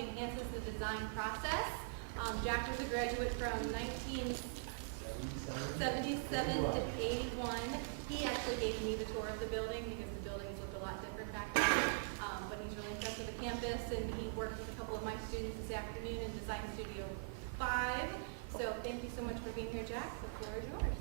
technology enhances the design process. Jack was a graduate from 1977 to 81. He actually gave me the tour of the building because the buildings looked a lot different back then. But he's really impressed with the campus, and he worked with a couple of my students this afternoon in Design Studio 5. So thank you so much for being here, Jack. The floor is yours.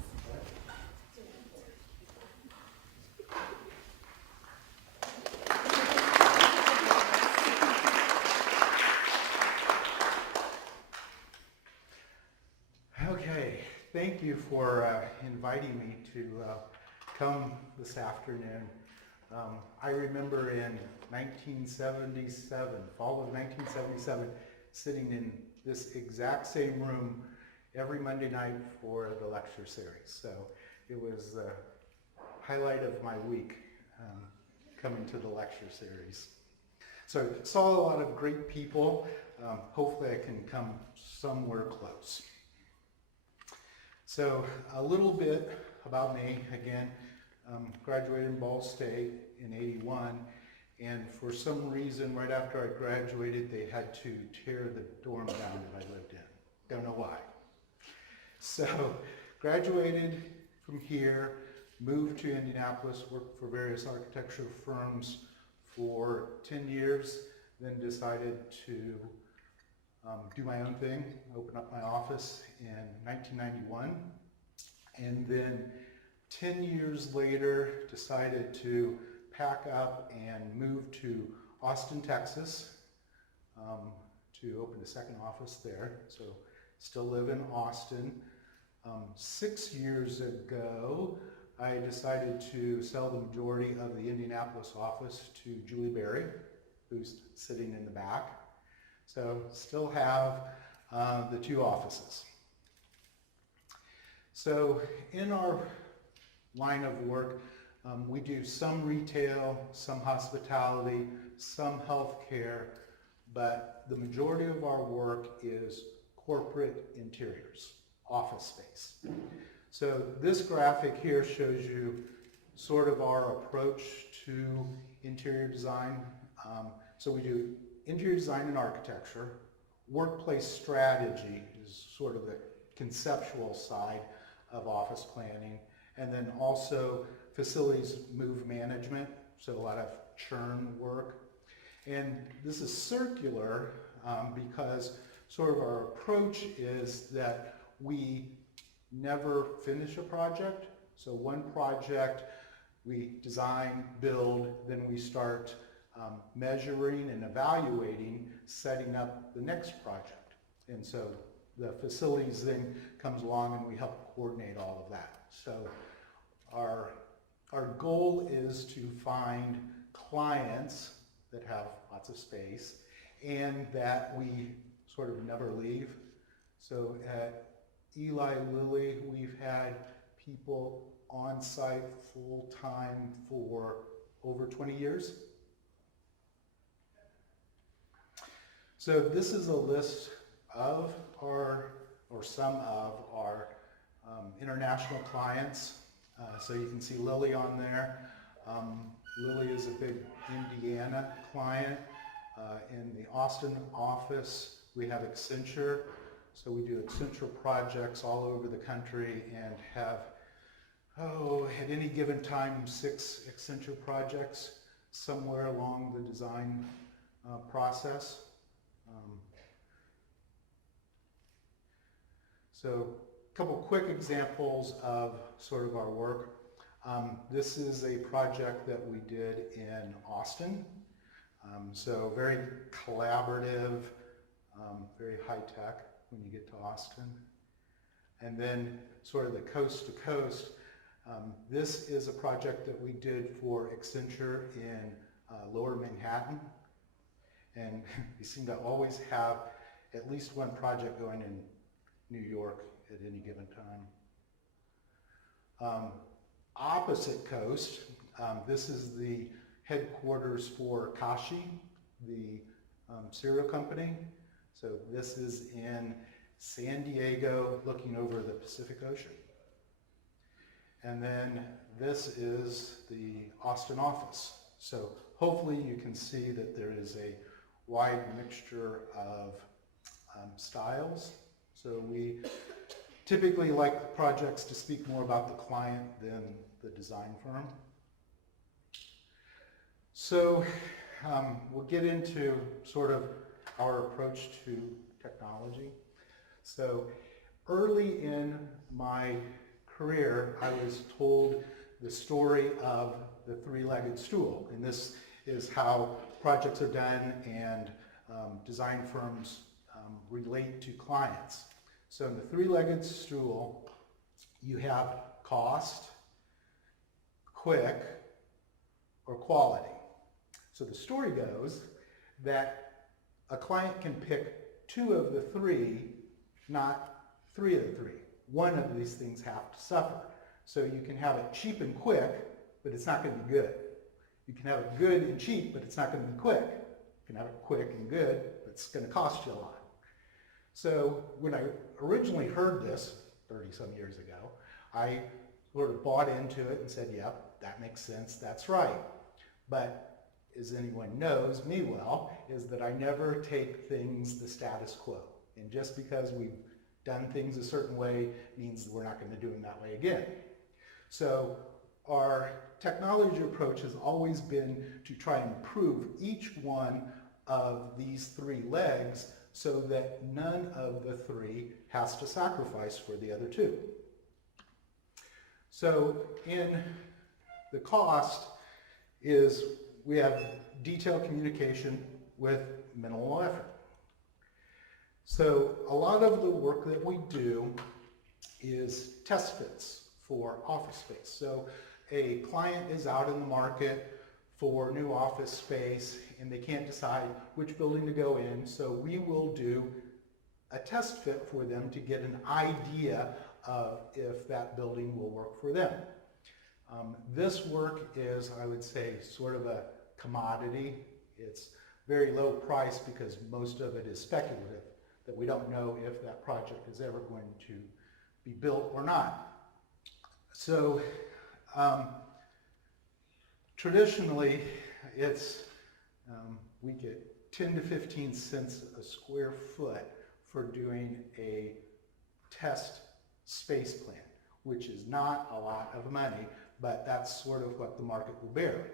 Okay, thank you for inviting me to come this afternoon. I remember in 1977, fall of 1977, sitting in this exact same room every Monday night for the lecture series. So it was the highlight of my week coming to the lecture series. So saw a lot of great people. Hopefully I can come somewhere close. So a little bit about me. Again, graduated in Ball State in 81, and for some reason right after I graduated they had to tear the dorm down that I lived in. Don't know why. So graduated from here, moved to Indianapolis, worked for various architectural firms for 10 years, then decided to do my own thing, open up my office in 1991, and then 10 years later decided to pack up and move to Austin, Texas, to open a second office there. So still live in Austin. 6 years ago, I decided to sell the majority of the Indianapolis office to Julie Berry, who's sitting in the back. So still have the two offices. So in our line of work, we do some retail, some hospitality, some healthcare, but the majority of our work is corporate interiors, office space. So this graphic here shows you sort of our approach to interior design. So we do interior design and architecture. Workplace strategy is sort of the conceptual side of office planning. And then also facilities move management, so a lot of churn work. And this is circular because sort of our approach is that we never finish a project. So one project we design, build, then we start measuring and evaluating, setting up the next project. And so the facilities then comes along and we help coordinate all of that. So our goal is to find clients that have lots of space and that we sort of never leave. So at Eli Lilly, we've had people on site full time for over 20 years. So this is a list of our, or some of our international clients. So you can see Lilly on there. Lilly is a big Indiana client. In the Austin office, we have Accenture. So we do Accenture projects all over the country and have, at any given time, 6 Accenture projects somewhere along the design process. So a couple quick examples of sort of our work. This is a project that we did in Austin. So very collaborative, very high tech when you get to Austin. And then sort of the coast to coast, this is a project that we did for Accenture in Lower Manhattan. And we seem to always have at least one project going in New York at any given time. Opposite coast, this is the headquarters for Kashi, the cereal company. So this is in San Diego, looking over the Pacific Ocean. And then this is the Austin office. So hopefully you can see that there is a wide mixture of styles. So we typically like the projects to speak more about the client than the design firm. So we'll get into sort of our approach to technology. So early in my career, I was told the story of the three-legged stool, and this is how projects are done and design firms relate to clients. So in the three-legged stool, you have cost, quick, or quality. So the story goes that a client can pick two of the three, not three of the three. One of these things have to suffer. So you can have it cheap and quick, but it's not going to be good. You can have it good and cheap, but it's not going to be quick. You can have it quick and good, but it's going to cost you a lot. So when I originally heard this 30-some years ago, I sort of bought into it and said, yep, that makes sense, that's right. But as anyone knows me well, is that I never take things the status quo. And just because we've done things a certain way means that we're not going to do them that way again. So our technology approach has always been to try and improve each one of these three legs so that none of the three has to sacrifice for the other two. So in the cost is we have detailed communication with minimal effort. So a lot of the work that we do is test fits for office space. So a client is out in the market for new office space and they can't decide which building to go in, so we will do a test fit for them to get an idea of if that building will work for them. This work is, I would say, sort of a commodity. It's very low price because most of it is speculative, that we don't know if that project is ever going to be built or not. So traditionally, it's we get 10 to 15 cents a square foot for doing a test space plan, which is not a lot of money, but that's sort of what the market will bear.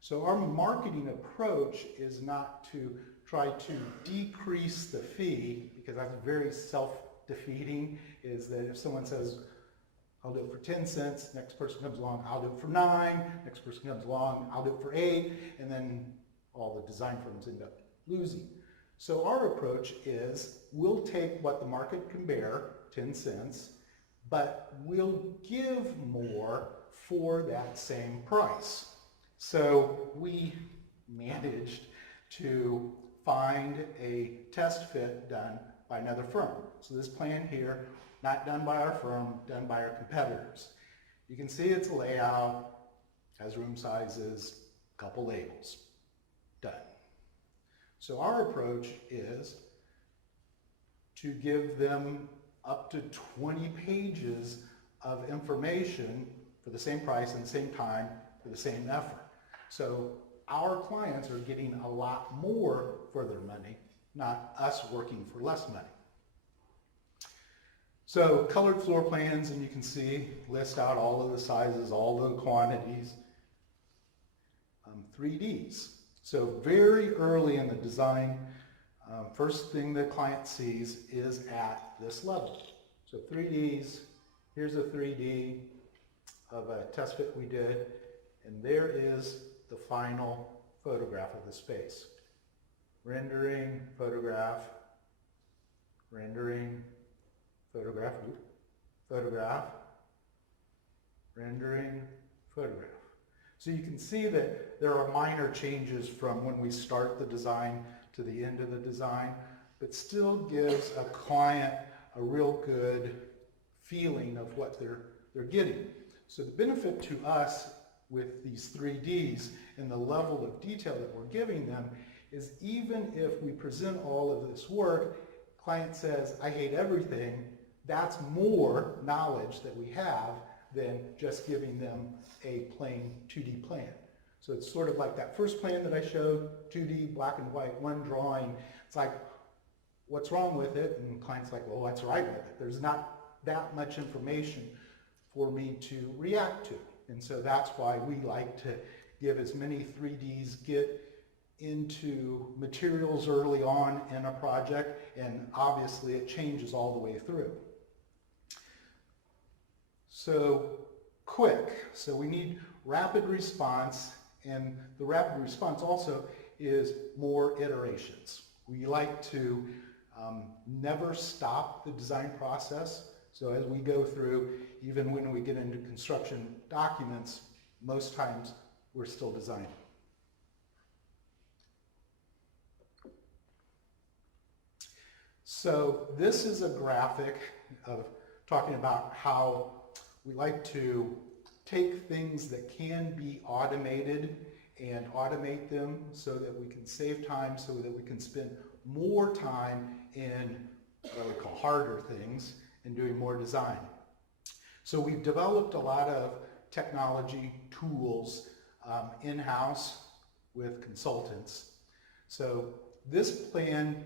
So our marketing approach is not to try to decrease the fee, because that's very self-defeating, is that if someone says, I'll do it for 10 cents, next person comes along, I'll do it for 9, next person comes along, I'll do it for 8, and then all the design firms end up losing. So our approach is we'll take what the market can bear, 10 cents, but we'll give more for that same price. So we managed to find a test fit done by another firm. So this plan here, not done by our firm, done by our competitors. You can see its layout, has room sizes, a couple labels, done. So our approach is to give them up to 20 pages of information for the same price and the same time for the same effort. So our clients are getting a lot more for their money, not us working for less money. So colored floor plans, and you can see, list out all of the sizes, all the quantities. 3Ds. So very early in the design, first thing the client sees is at this level. So 3Ds, here's a 3D of a test fit we did, and there is the final photograph of the space. Rendering, photograph, rendering, photograph, photograph, rendering, photograph. So you can see that there are minor changes from when we start the design to the end of the design, but still gives a client a real good feeling of what they're getting. So the benefit to us with these 3Ds and the level of detail that we're giving them is even if we present all of this work, client says, I hate everything, that's more knowledge that we have than just giving them a plain 2D plan. So it's sort of like that first plan that I showed, 2D, black and white, one drawing. It's like, what's wrong with it? And the client's like, well, what's right with it? There's not that much information for me to react to. And so that's why we like to give as many 3Ds, get into materials early on in a project, and obviously it changes all the way through. So quick, so we need rapid response, and the rapid response also is more iterations. We like to never stop the design process. So as we go through, even when we get into construction documents, most times we're still designing. So this is a graphic of talking about how we like to take things that can be automated and automate them so that we can save time, so that we can spend more time in what we call harder things and doing more design. So we've developed a lot of technology tools in-house with consultants. So this plan,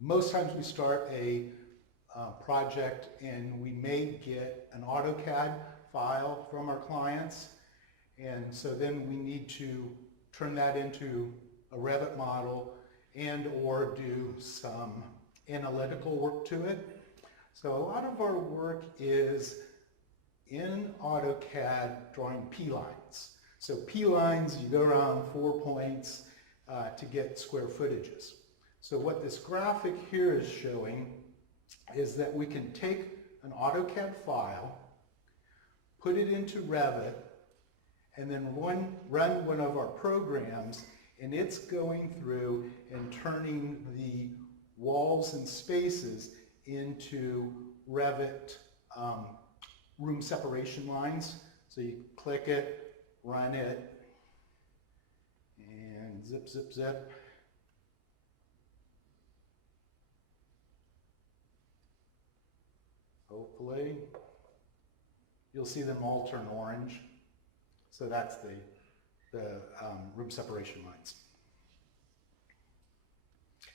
most times we start a project and we may get an AutoCAD file from our clients, and so then we need to turn that into a Revit model and or do some analytical work to it. So a lot of our work is in AutoCAD drawing P-lines. So P-lines, you go around 4 points to get square footages. So what this graphic here is showing is that we can take an AutoCAD file, put it into Revit, and then run one of our programs, and it's going through and turning the walls and spaces into Revit room separation lines. So you click it, run it, and zip, zip, zip. Hopefully, you'll see them all turn orange. So that's the room separation lines.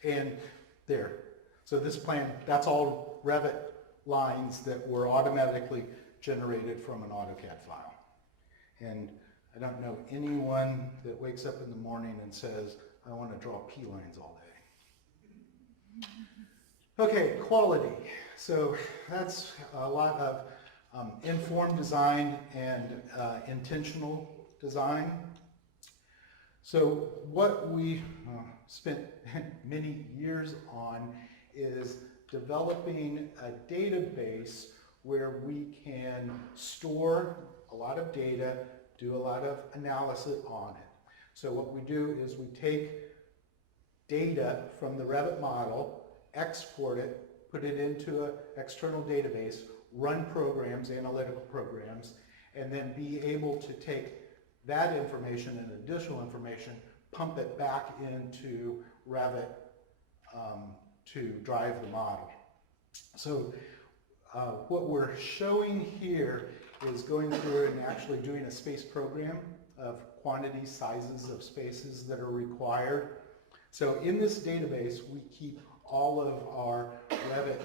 And there. So this plan, that's all Revit lines that were automatically generated from an AutoCAD file. And I don't know anyone that wakes up in the morning and says, I want to draw P-lines all day. Okay, quality. So that's a lot of informed design and intentional design. So what we spent many years on is developing a database where we can store a lot of data, do a lot of analysis on it. So what we do is we take data from the Revit model, export it, put it into an external database, run programs, analytical programs, and then be able to take that information and additional information, pump it back into Revit to drive the model. So what we're showing here is going through and actually doing a space program of quantities, sizes of spaces that are required. So in this database, we keep all of our Revit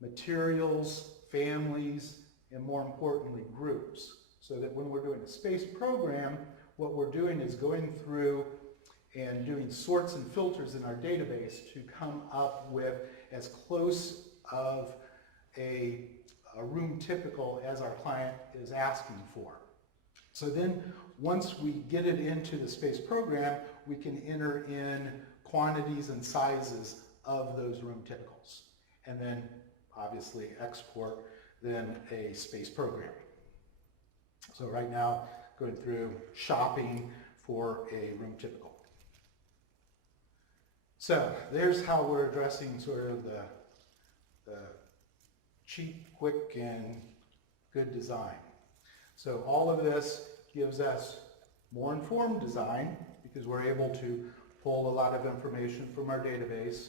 materials, families, and more importantly, groups. So that when we're doing a space program, what we're doing is going through and doing sorts and filters in our database to come up with as close of a room typical as our client is asking for. So then once we get it into the space program, we can enter in quantities and sizes of those room typicals, and then obviously export then a space program. So right now, going through shopping for a room typical. So there's how we're addressing sort of the cheap, quick, and good design. So all of this gives us more informed design because we're able to pull a lot of information from our database.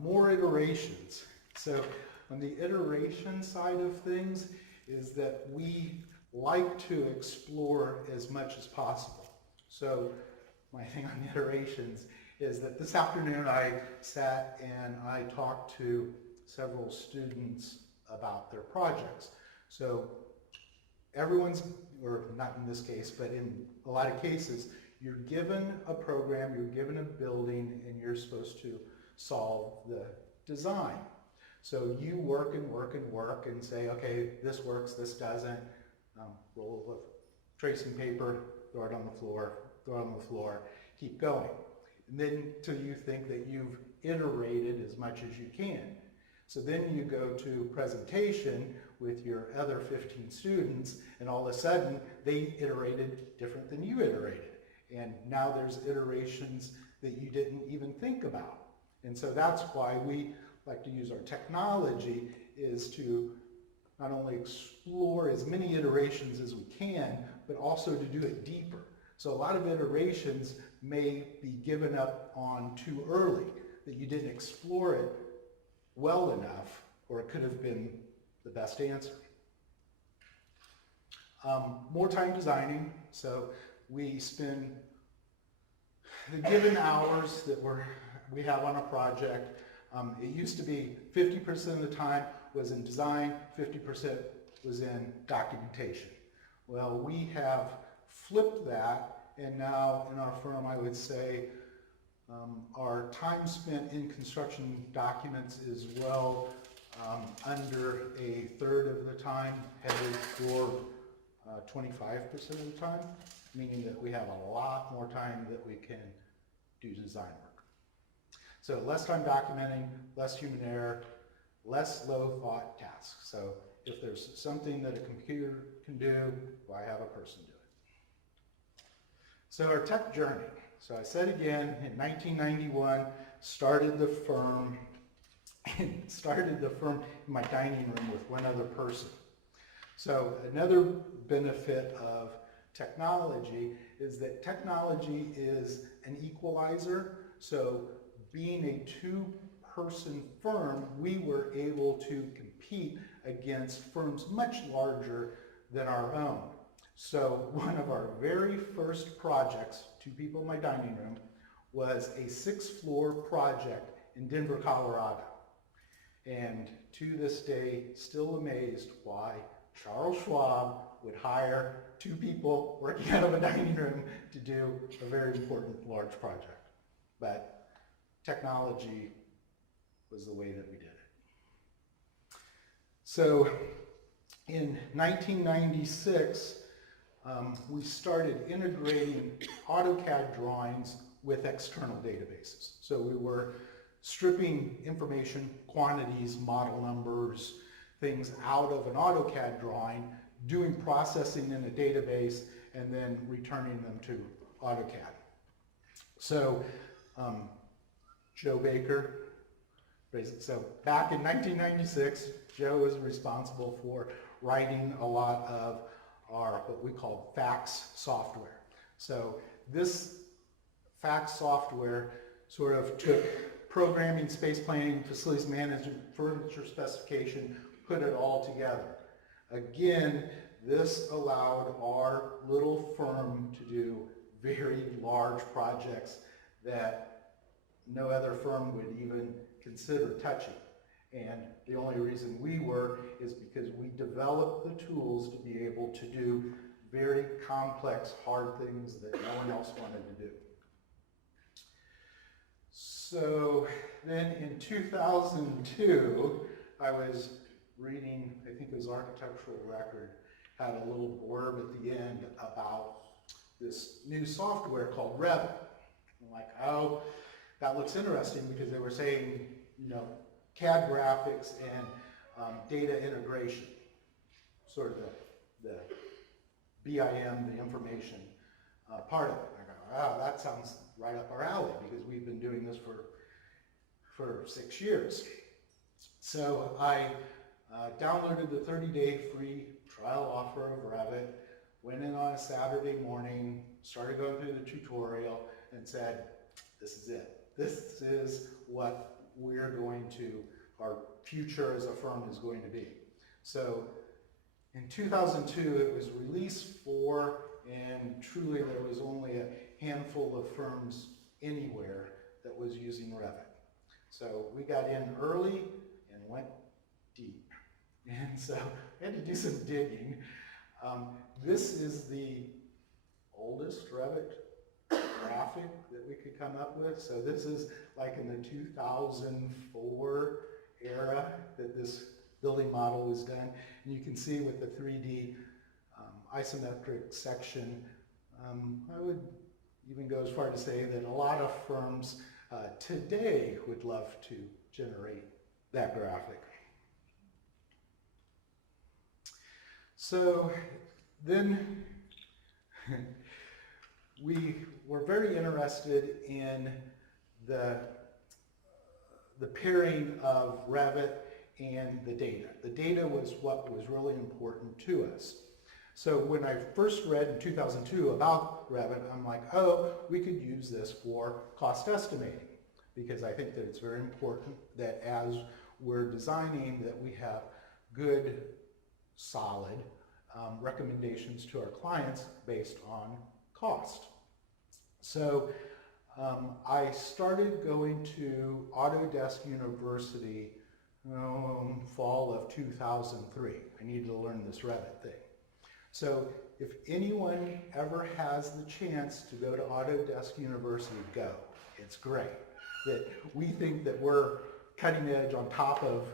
More iterations. So on the iteration side of things is that we like to explore as much as possible. So my thing on the iterations is that this afternoon I sat and I talked to several students about their projects. So everyone's, or not in this case, but in a lot of cases, you're given a program, you're given a building, and you're supposed to solve the design. So you work and work and work and say, okay, this works, this doesn't. Roll of tracing paper, throw it on the floor, throw it on the floor, keep going. And then till you think that you've iterated as much as you can. So then you go to presentation with your other 15 students, and all of a sudden they iterated different than you iterated. And now there's iterations that you didn't even think about. And so that's why we like to use our technology, is to not only explore as many iterations as we can, but also to do it deeper. So a lot of iterations may be given up on too early, that you didn't explore it well enough, or it could have been the best answer. More time designing, so we spend the given hours that we have on a project. It used to be 50% of the time was in design, 50% was in documentation. Well, we have flipped that, and now in our firm I would say our time spent in construction documents is well under a third of the time, headed for 25% of the time, meaning that we have a lot more time that we can do design work. So less time documenting, less human error, less low thought tasks. So if there's something that a computer can do, why have a person do it? So our tech journey. So I said again, in 1991, started the firm in my dining room with one other person. So another benefit of technology is that technology is an equalizer. So being a two-person firm, we were able to compete against firms much larger than our own. So one of our very first projects, 2 people in my dining room, was a 6-floor project in Denver, Colorado. And to this day, still amazed why Charles Schwab would hire 2 people working out of a dining room to do a very important large project. But technology was the way that we did it. So in 1996, we started integrating AutoCAD drawings with external databases. So we were stripping information, quantities, model numbers, things out of an AutoCAD drawing, doing processing in a database, and then returning them to AutoCAD. So Joe Baker, so back in 1996, Joe was responsible for writing a lot of our, what we call fax software. So this fax software sort of took programming, space planning, facilities management, furniture specification, put it all together. Again, this allowed our little firm to do very large projects that no other firm would even consider touching. And the only reason we were is because we developed the tools to be able to do very complex, hard things that no one else wanted to do. So then in 2002, I was reading, I think it was Architectural Record, had a little blurb at the end about this new software called Revit. I'm like, oh, that looks interesting, because they were saying, you know, CAD graphics and data integration, sort of the BIM, the information part of it. I go, wow, that sounds right up our alley, because we've been doing this for 6 years. So I downloaded the 30-day free trial offer of Revit, went in on a Saturday morning, started going through the tutorial, and said, this is it. This is what we're going to, our future as a firm is going to be. So In 2002, it was release 4, and truly there was only a handful of firms anywhere that was using Revit. So we got in early and went deep. And so I had to do some digging. This is the oldest Revit graphic that we could come up with. So this is like in the 2004 era that this building model was done. And you can see with the 3D isometric section, I would even go as far to say that a lot of firms today would love to generate that graphic. So then we were very interested in the pairing of Revit and the data. The data was what was really important to us. So when I first read in 2002 about Revit, I'm like, oh, we could use this for cost estimating, because I think that it's very important that as we're designing that we have good, solid recommendations to our clients based on cost. So I started going to Autodesk University fall of 2003. I needed to learn this Revit thing. So if anyone ever has the chance to go to Autodesk University, go. It's great. That we think that we're cutting edge on top of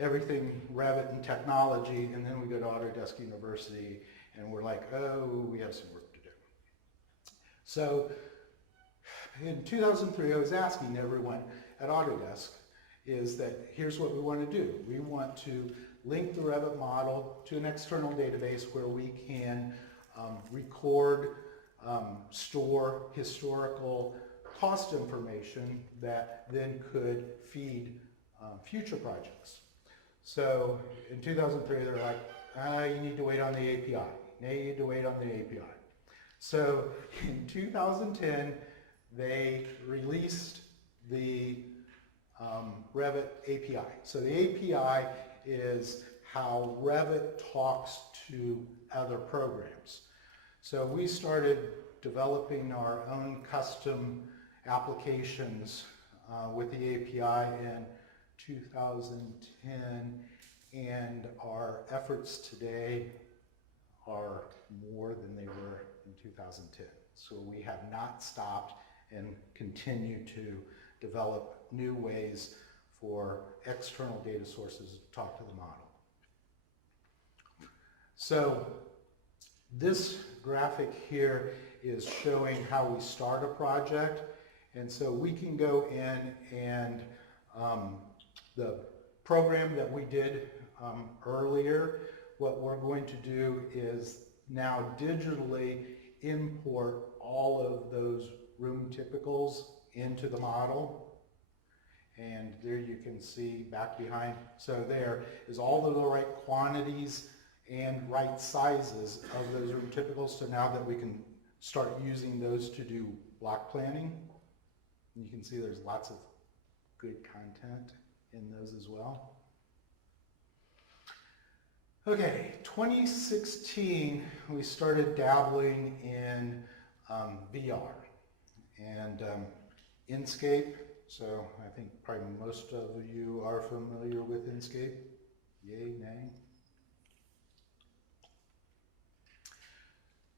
everything Revit and technology, and then we go to Autodesk University and we're like, oh, we have some work to do. So in 2003, I was asking everyone at Autodesk is that here's what we want to do. We want to link the Revit model to an external database where we can record, store historical cost information that then could feed future projects. So in 2003, they're like, you need to wait on the API. You need to wait on the API. So in 2010, they released the Revit API. So the API is how Revit talks to other programs. So we started developing our own custom applications with the API in 2010, and our efforts today are more than they were in 2010. So we have not stopped and continue to develop new ways for external data sources to talk to the model. So this graphic here is showing how we start a project. And so we can go in and the program that we did earlier, what we're going to do is now digitally import all of those room typicals into the model. And there you can see back behind, so there is all of the right quantities and right sizes of those room typicals. So now that we can start using those to do block planning, you can see there's lots of good content in those as well. Okay, 2016, we started dabbling in VR and Inscape. So I think probably most of you are familiar with Inscape. Yay, nay?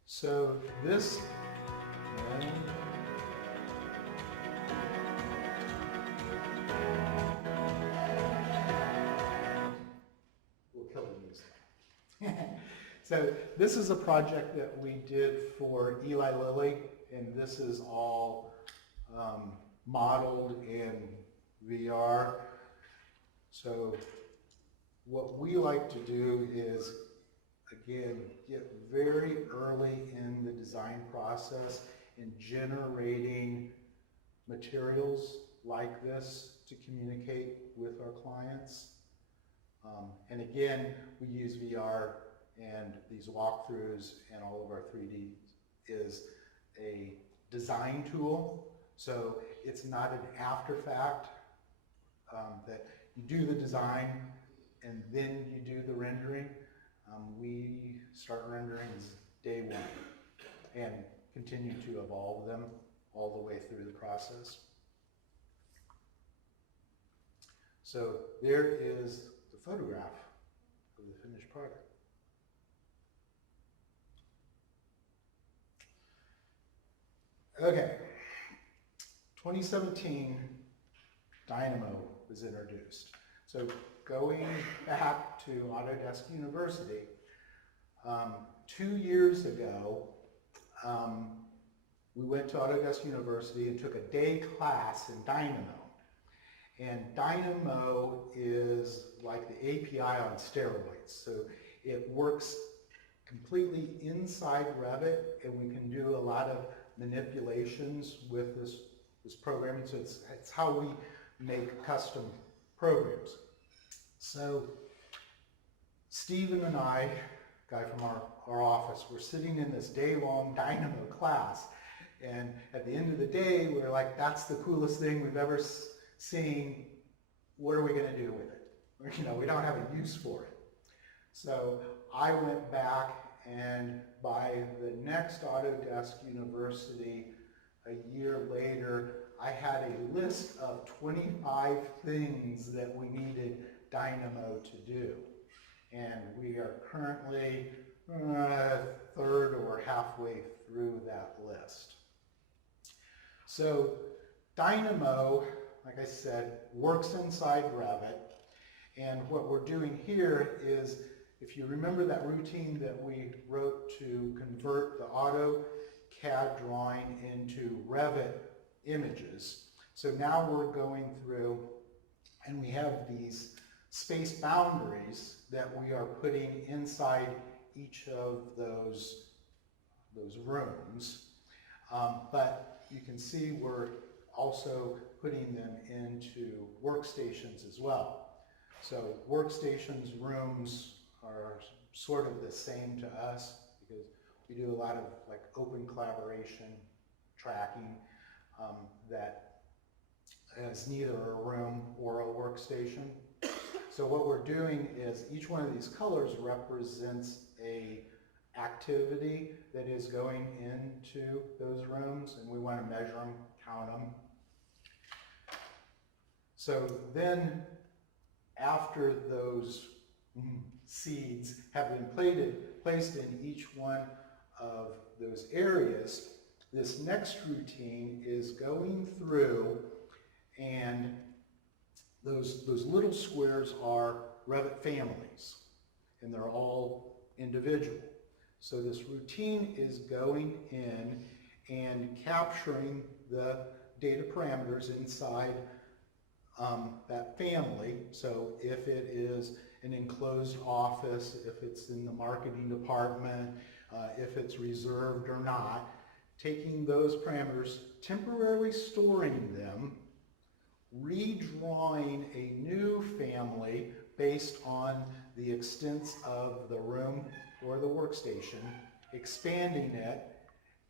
So this, we'll kill the music. So this is a project that we did for Eli Lilly, and this is all modeled in VR. So what we like to do is, again, get very early in the design process in generating materials like this to communicate with our clients. And again, we use VR and these walkthroughs and all of our 3D is a design tool. So it's not an after fact that you do the design and then you do the rendering. we start renderings day one and continue to evolve them all the way through the process. So there is the photograph of the finished product. Okay, 2017, Dynamo was introduced. So going back to Autodesk University, 2 years ago, we went to Autodesk University and took a day class in Dynamo. And Dynamo is like the API on steroids. So it works completely inside Revit, and we can do a lot of manipulations with this programming. So it's how we make custom programs. So Stephen and I, guy from our office, were sitting in this day-long Dynamo class, and at the end of the day, we were like, that's the coolest thing we've ever seen. What are we going to do with it? We don't have a use for it. So I went back, and by the next Autodesk University, a year later, I had a list of 25 things that we needed Dynamo to do. And we are currently third or halfway through that list. So Dynamo, like I said, works inside Revit. And what we're doing here is, if you remember that routine that we wrote to convert the AutoCAD drawing into Revit images. So now we're going through, and we have these space boundaries that we are putting inside each of those rooms. But you can see we're also putting them into workstations as well. So workstations, rooms are sort of the same to us because we do a lot of like open collaboration, tracking that is neither a room or a workstation. So what we're doing is each one of these colors represents a activity that is going into those rooms, and we want to measure them, count them. So then after those seeds have been placed in each one of those areas, this next routine is going through, and those little squares are Revit families, and they're all individual. So this routine is going in and capturing the data parameters inside that family. So if it is an enclosed office, if it's in the marketing department, if it's reserved or not, taking those parameters, temporarily storing them, redrawing a new family based on the extents of the room or the workstation, expanding it,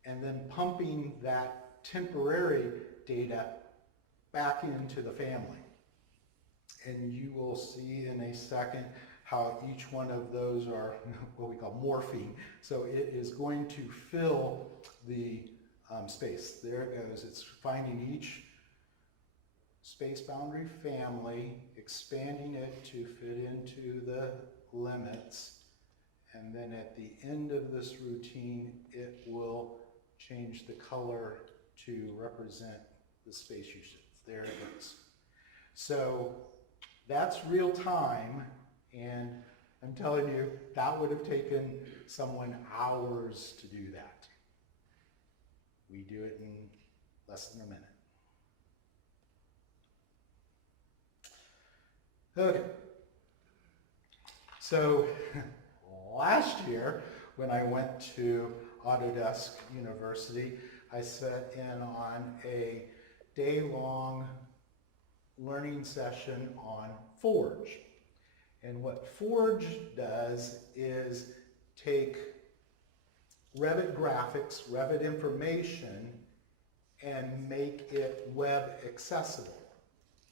and then pumping that temporary data back into the family. And you will see in a second how each one of those are what we call morphing. So it is going to fill the space. There it goes. It's finding each space boundary family, expanding it to fit into the limits, and then at the end of this routine, it will change the color to represent the space usage. There it is. So that's real time, and I'm telling you, that would have taken someone hours to do that. We do it in less than a minute. Okay, so last year when I went to Autodesk University, I sat in on a day-long learning session on Forge. And what Forge does is take Revit graphics, Revit information, and make it web accessible,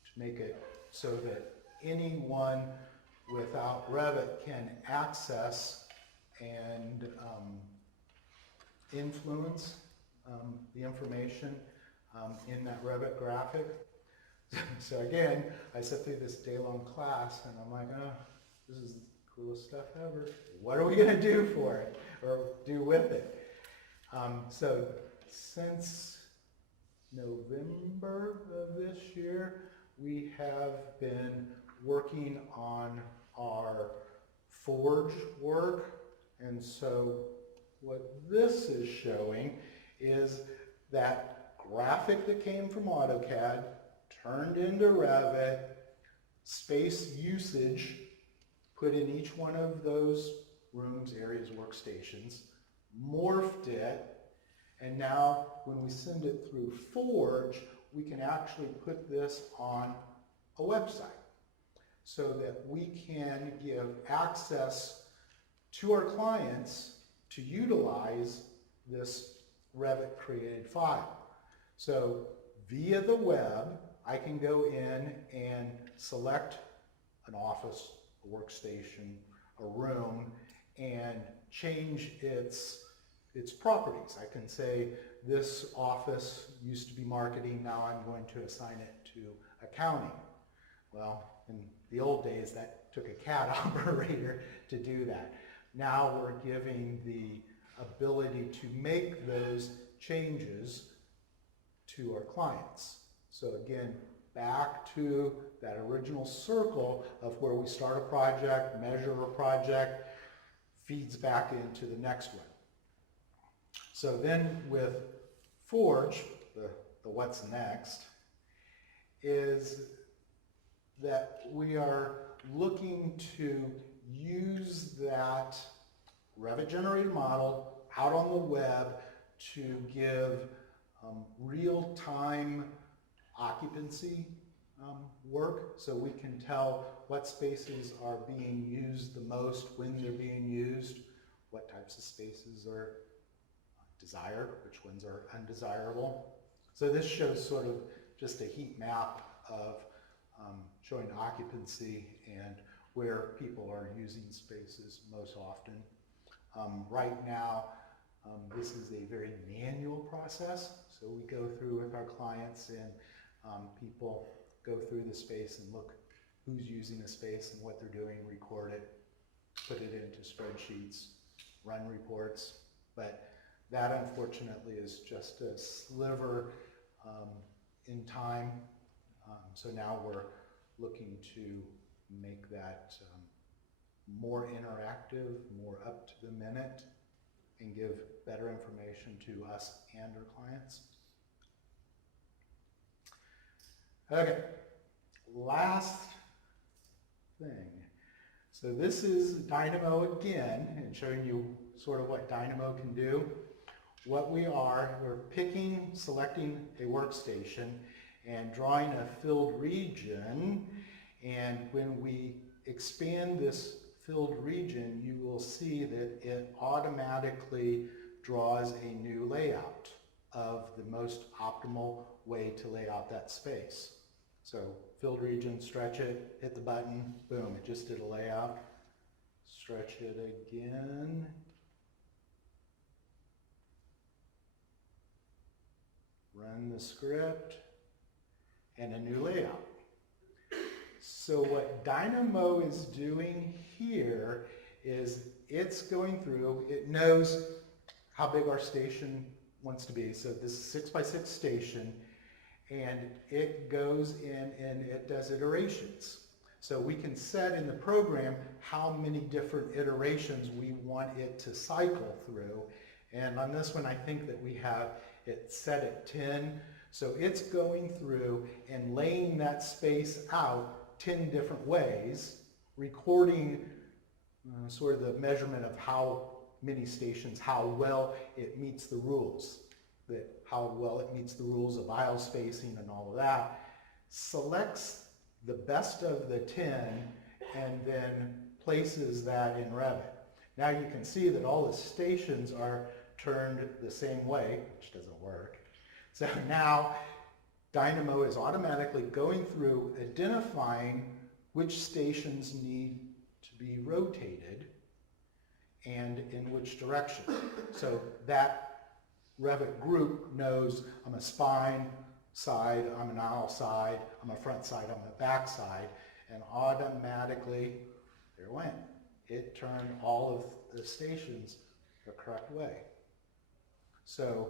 to make it so that anyone without Revit can access and influence the information in that Revit graphic. So again, I sat through this day-long class and I'm like, oh, this is the coolest stuff ever. What are we going to do for it or do with it? So since November of this year, we have been working on our Forge work. And so what this is showing is that graphic that came from AutoCAD turned into Revit, space usage put in each one of those rooms, areas, workstations, morphed it, and now when we send it through Forge, we can actually put this on a website so that we can give access to our clients to utilize this Revit created file. So via the web, I can go in and select an office, a workstation, a room, and change its properties. I can say this office used to be marketing, now I'm going to assign it to accounting. Well, in the old days that took a CAD operator to do that. Now we're giving the ability to make those changes to our clients. So again, back to that original circle of where we start a project, measure a project, feeds back into the next one. So then with Forge, the what's next, is that we are looking to use that Revit generated model out on the web to give real-time occupancy work, so we can tell what spaces are being used the most, when they're being used, what types of spaces are desired, which ones are undesirable. So this shows sort of just a heat map of showing occupancy and where people are using spaces most often. Right now, this is a very manual process, so we go through with our clients and people go through the space and look who's using the space and what they're doing, record it, put it into spreadsheets, run reports, but that unfortunately is just a sliver in time. So now we're looking to make that more interactive, more up to the minute, and give better information to us and our clients. Okay, last thing. So this is Dynamo again, and showing you sort of what Dynamo can do. What we're picking, selecting a workstation and drawing a filled region, and when we expand this filled region, you will see that it automatically draws a new layout of the most optimal way to lay out that space. So filled region, stretch it, hit the button, boom, it just did a layout. Stretch it again. Run the script, and a new layout. So what Dynamo is doing here is it's going through, it knows how big our station wants to be. So this is 6x6 station, and it goes in and it does iterations. So we can set in the program how many different iterations we want it to cycle through. And on this one, I think that we have it set at 10. So it's going through and laying that space out 10 different ways, recording sort of the measurement of how many stations, how well it meets the rules, how well it meets the rules of aisle spacing and all of that, selects the best of the 10 and then places that in Revit. Now you can see that all the stations are turned the same way, which doesn't work. So now Dynamo is automatically going through identifying which stations need to be rotated, and in which direction. So that Revit group knows I'm a spine side, I'm an aisle side, I'm a front side, I'm a back side, and automatically, there it went. It turned all of the stations the correct way. So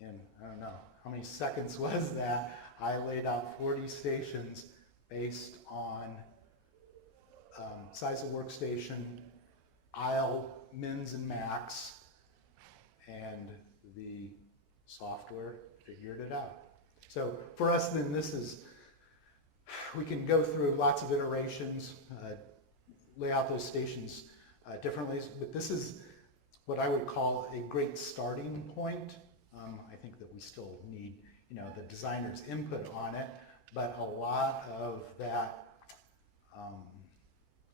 in, I don't know, how many seconds was that? I laid out 40 stations based on size of workstation, aisle mins and max, and the software figured it out. So for us then this is, we can go through lots of iterations, lay out those stations differently, but this is what I would call a great starting point. I think that we still need, the designer's input on it, but a lot of that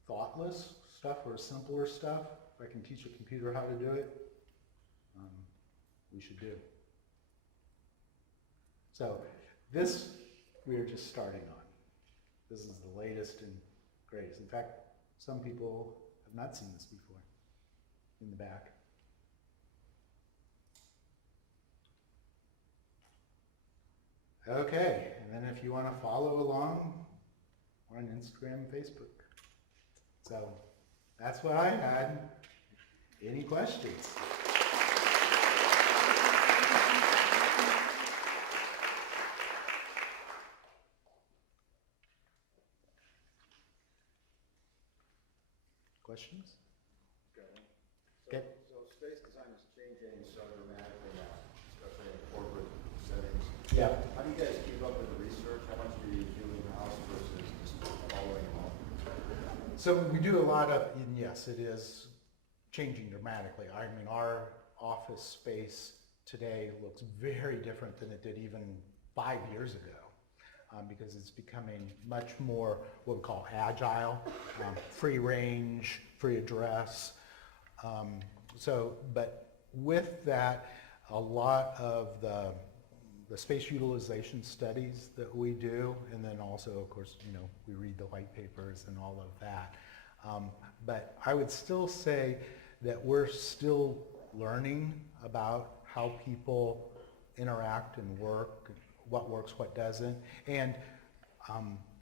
thoughtless stuff or simpler stuff, if I can teach a computer how to do it, we should do. So this we are just starting on. This is the latest and greatest. In fact, some people have not seen this before in the back. Okay, and then if you want to follow along, we're on Instagram and Facebook. So that's what I had. Any questions? Questions? So space design is changing so dramatically now, especially in corporate settings. Yeah. How do you guys keep up with the research? How much do you do in-house versus just following along? So we do a lot of, and yes, it is changing dramatically. I mean, our office space today looks very different than it did even 5 years ago. Because it's becoming much more what we call agile, free range, free address. But with that, a lot of the space utilization studies that we do, and then also, of course, we read the white papers and all of that. But I would still say that we're still learning about how people interact and work, what works, what doesn't, and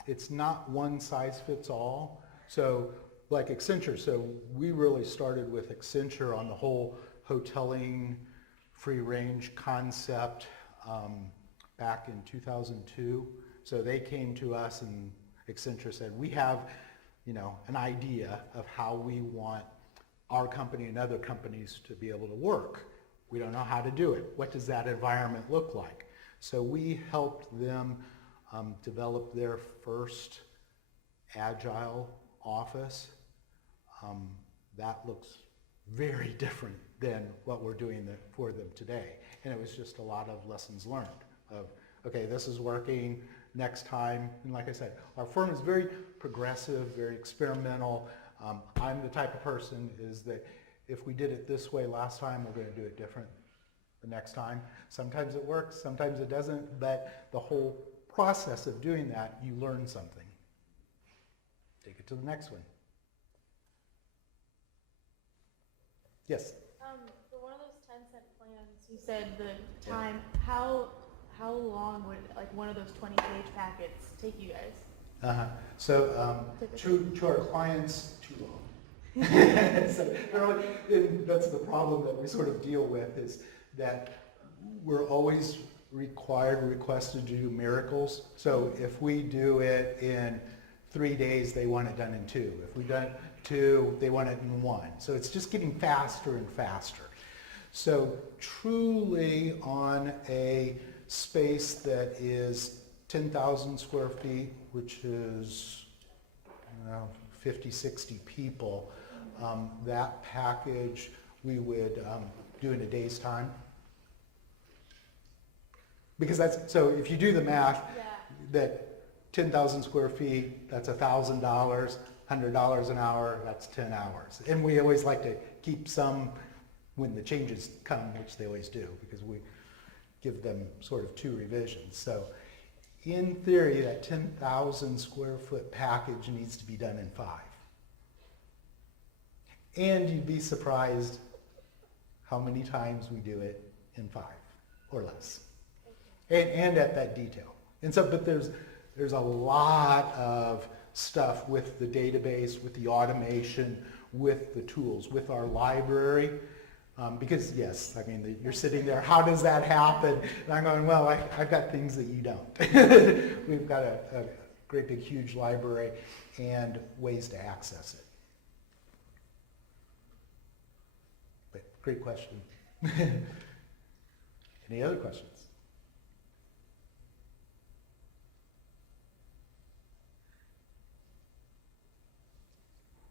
it's not one size fits all. So like Accenture, so we really started with Accenture on the whole hoteling free range concept back in 2002. So they came to us and Accenture said, we have an idea of how we want our company and other companies to be able to work. We don't know how to do it. What does that environment look like? So we helped them develop their first agile office. That looks very different than what we're doing for them today. And it was just a lot of lessons learned of, okay, this is working, next time. And like I said, our firm is very progressive, very experimental. I'm the type of person is that if we did it this way last time, we're going to do it different the next time. Sometimes it works, sometimes it doesn't, but the whole process of doing that, you learn something. Take it to the next one. Yes? For one of those 10-cent plans, you said the time, how long would one of those 20-page packets take you guys? So to our clients, too long. So that's the problem that we sort of deal with is that we're always requested to do miracles. So if we do it in 3 days, they want it done in 2. If we've done 2, they want it in 1. So it's just getting faster and faster. So truly on a space that is 10,000 square feet, which is 50, 60 people, that package we would do in a day's time. Because so if you do the math, that 10,000 square feet, that's $1,000, $100 an hour, that's 10 hours. And we always like to keep some when the changes come, which they always do, because we give them sort of 2 revisions. So in theory, that 10,000 square foot package needs to be done in 5. And you'd be surprised how many times we do it in 5 or less. And at that detail. And so, but there's a lot of stuff with the database, with the automation, with the tools, with our library. Because yes, I mean, you're sitting there, how does that happen? And I'm going, well, I've got things that you don't. We've got a great big huge library and ways to access it. But great question. Any other questions?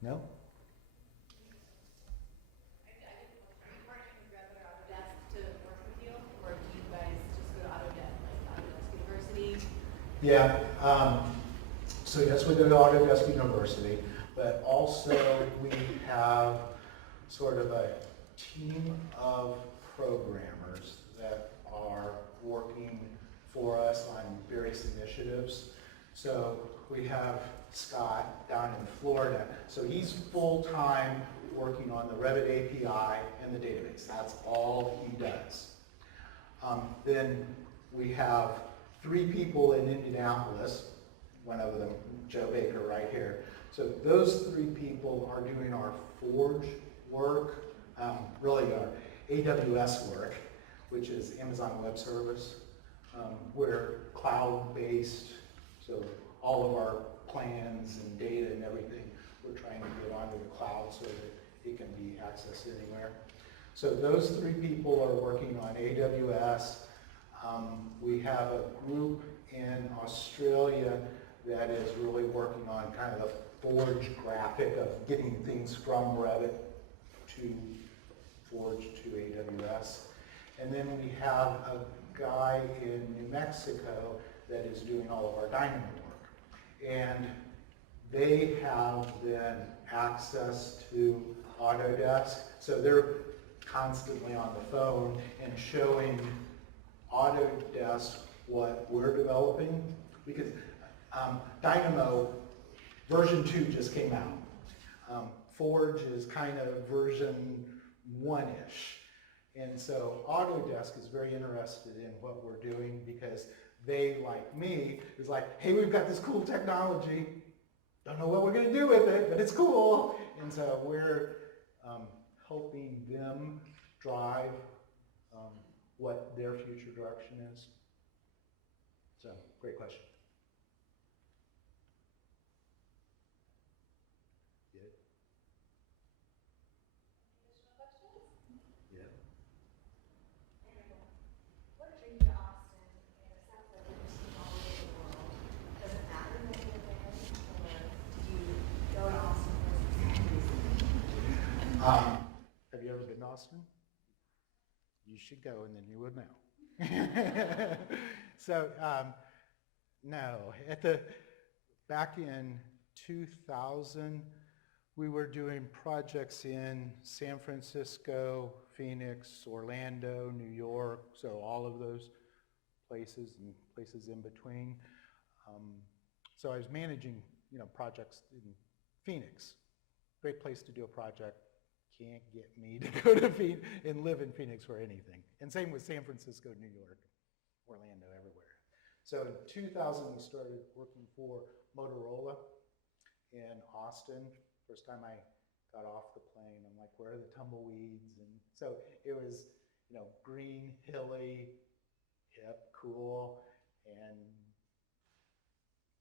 No? Yeah, so yes, we go to Autodesk University, but also we have sort of a team of programmers that are working for us on various initiatives. So we have Scott down in Florida, so he's full-time working on the Revit API and the database. That's all he does. Then we have 3 people in Indianapolis, one of them, Joe Baker, right here. So those 3 people are doing our Forge work, really our AWS work, which is Amazon Web Service. We're cloud-based, so all of our plans and data and everything, we're trying to get onto the cloud so that it can be accessed anywhere. So those 3 people are working on AWS. We have a group in Australia that is really working on kind of the Forge graphic of getting things from Revit to Forge to AWS. And then we have a guy in New Mexico that is doing all of our Dynamo work. And they have then access to Autodesk, so they're constantly on the phone and showing Autodesk what we're developing, because Dynamo version 2 just came out. Forge is kind of version 1-ish. And so Autodesk is very interested in what we're doing because they, like me, is like, hey, we've got this cool technology. Don't know what we're going to do with it, but it's cool. And so we're helping them drive what their future direction is. So, great question. Yeah. Additional questions? Yeah. What drew you to Austin? And it sounds like you're seeing all over the world. Does it matter that you're there, or did you go to Austin for a specific reason? Have you ever been to Austin? You should go and then you would know. So, no. Back in 2000, we were doing projects in San Francisco, Phoenix, Orlando, New York, so all of those places and places in between. So I was managing, projects in Phoenix. Great place to do a project. Can't get me to go to Phoenix and live in Phoenix for anything. And same with San Francisco, New York, Orlando, everywhere. So in 2000, we started working for Motorola in Austin. First time I got off the plane, I'm like, where are the tumbleweeds? And so it was, green, hilly, hip, cool, and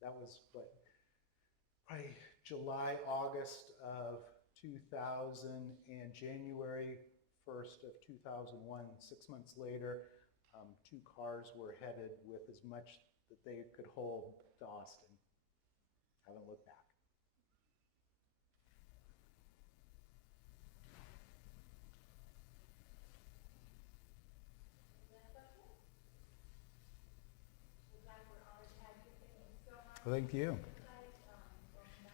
that was probably July, August of 2000, and January 1st of 2001, 6 months later, 2 cars were headed with as much that they could hold to Austin. Haven't looked back. Well, thank you.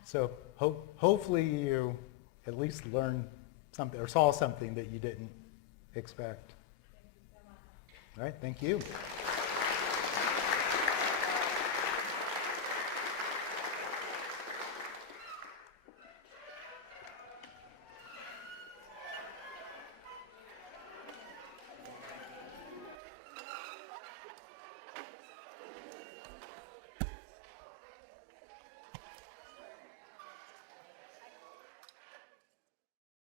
So hopefully you at least learned something or saw something that you didn't expect. All right, thank you.